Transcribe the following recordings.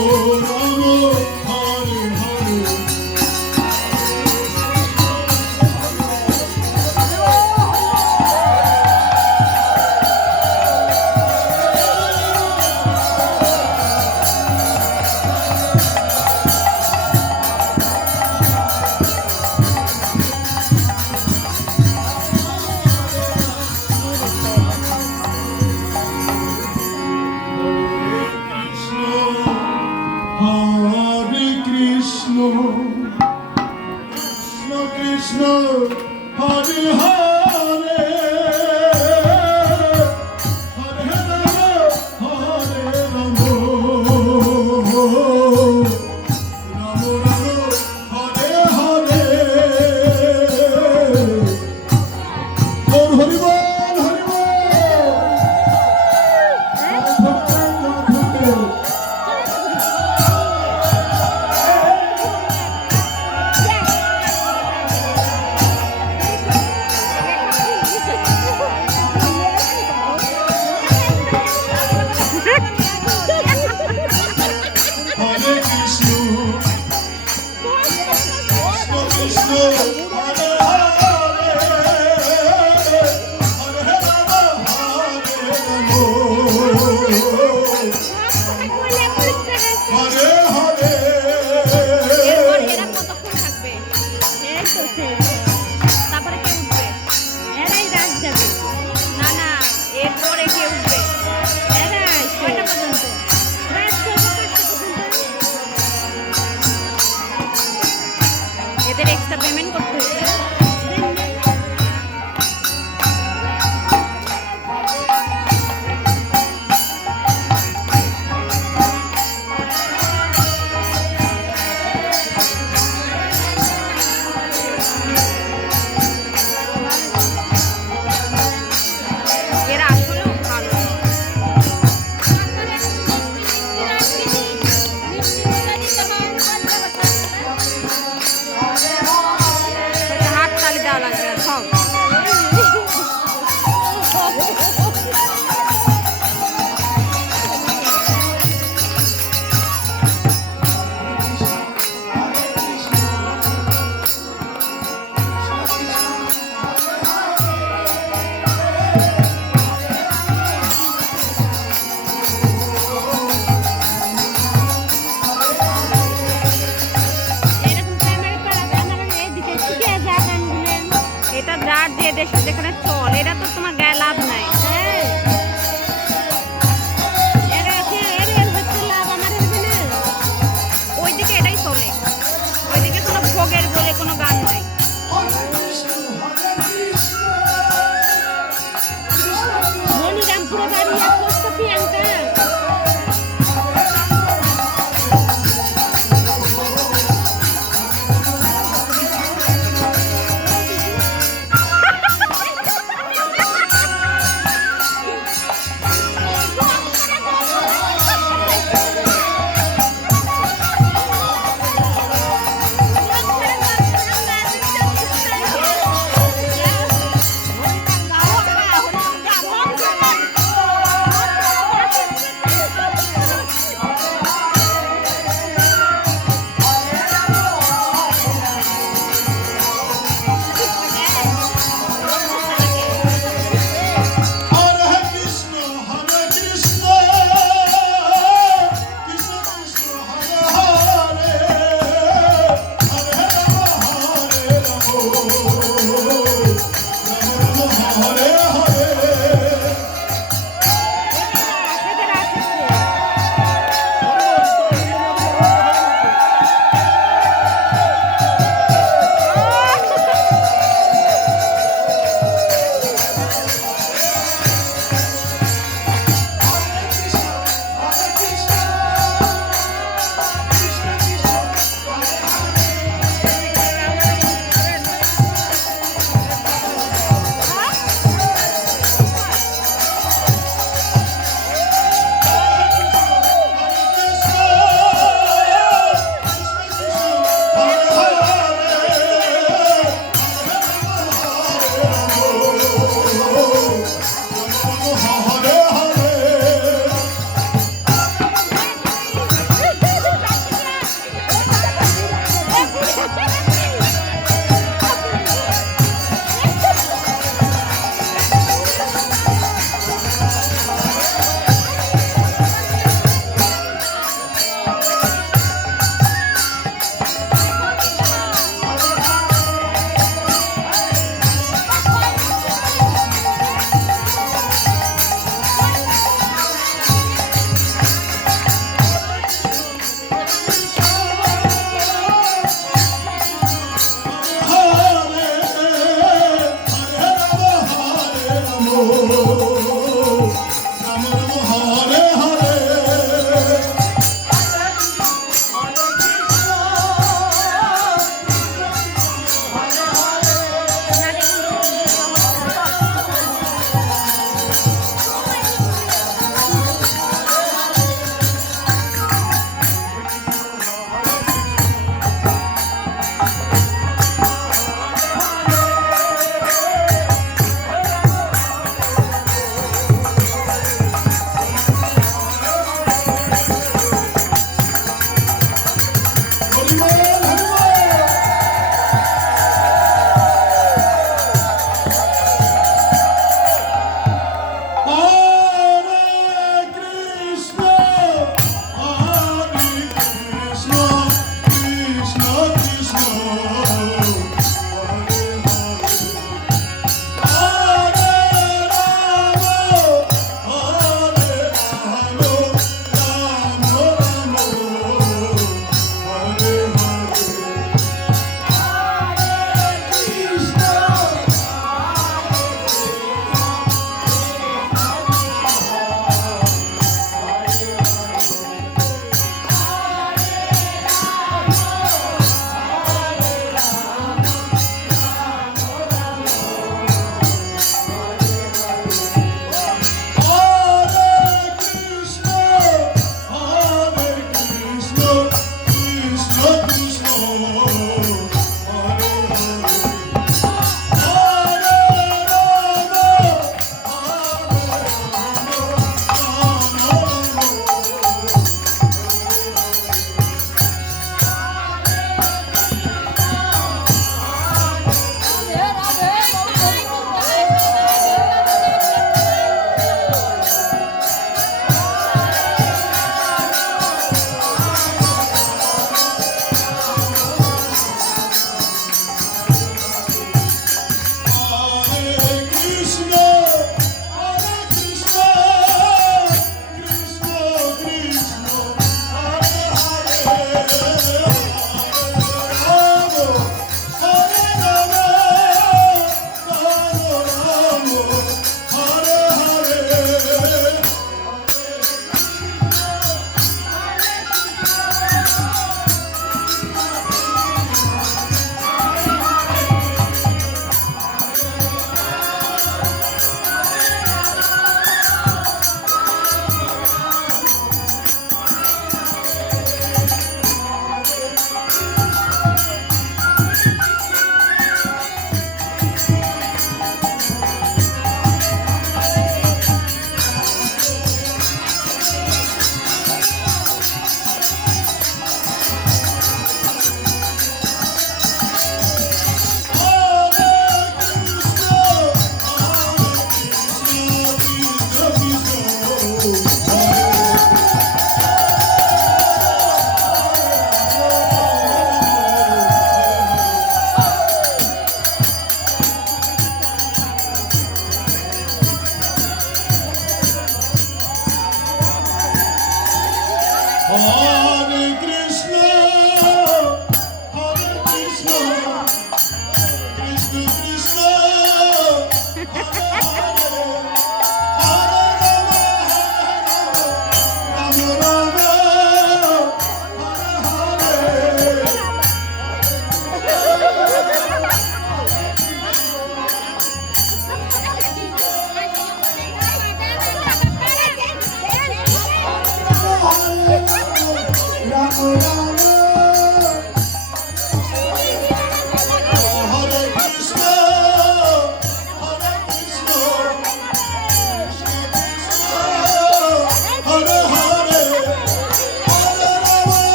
you.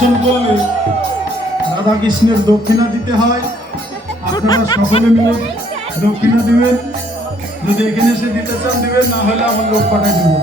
দর্শন করলে রাধাকৃষ্ণের দক্ষিণা দিতে হয়। আপনারা সকলে মিলে দক্ষিণা দিবেন। যদি এখানে এসে দিতে চান দিবেন, না হলে আমার লোক পাঠাই দেবেন।